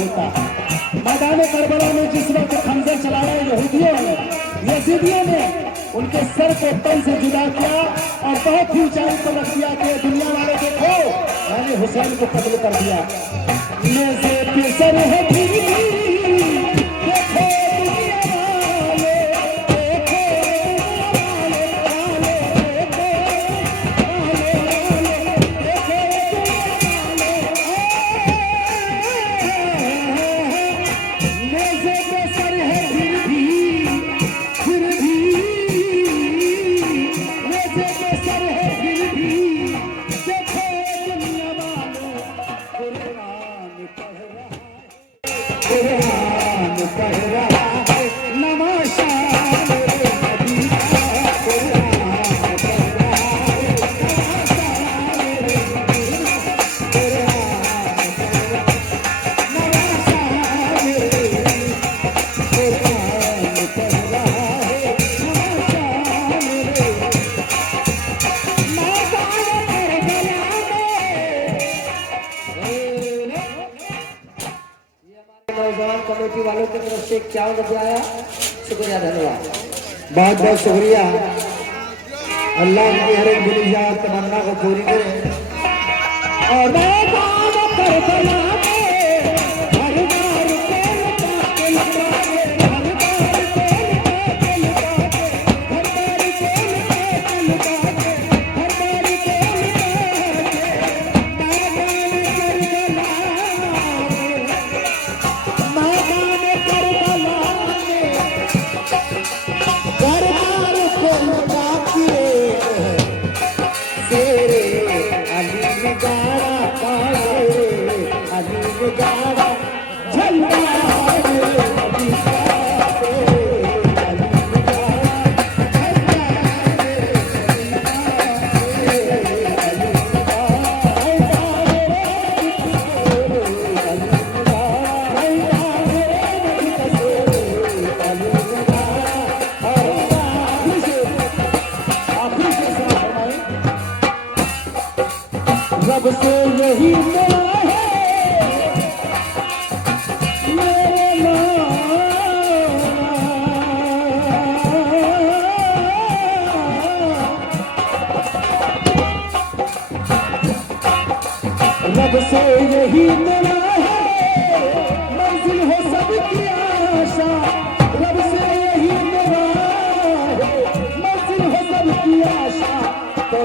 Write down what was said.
होता है। मैदान करबला में जिस वक्त खंजर चलाया यहूदियों ने, यजीदियों ने उनके सर को तन से जुदा किया और बहुत ही ऊंचाई पर रख दिया कि दुनिया वाले देखो मैंने हुसैन को कत्ल कर दिया। मेरे सर है नौजवान कमेटी वालों की तरफ से 51 रुपया आया। शुक्रिया, धन्यवाद, बहुत बहुत शुक्रिया। अल्लाह उनकी हर एक दिली जात तमन्ना को पूरी करे। और रब से यही मिला है मेरे रब से यही मिला है मंजिल हो सबकी आशा। रब से यही मिला है मंजिल हो सबकी आशा। तो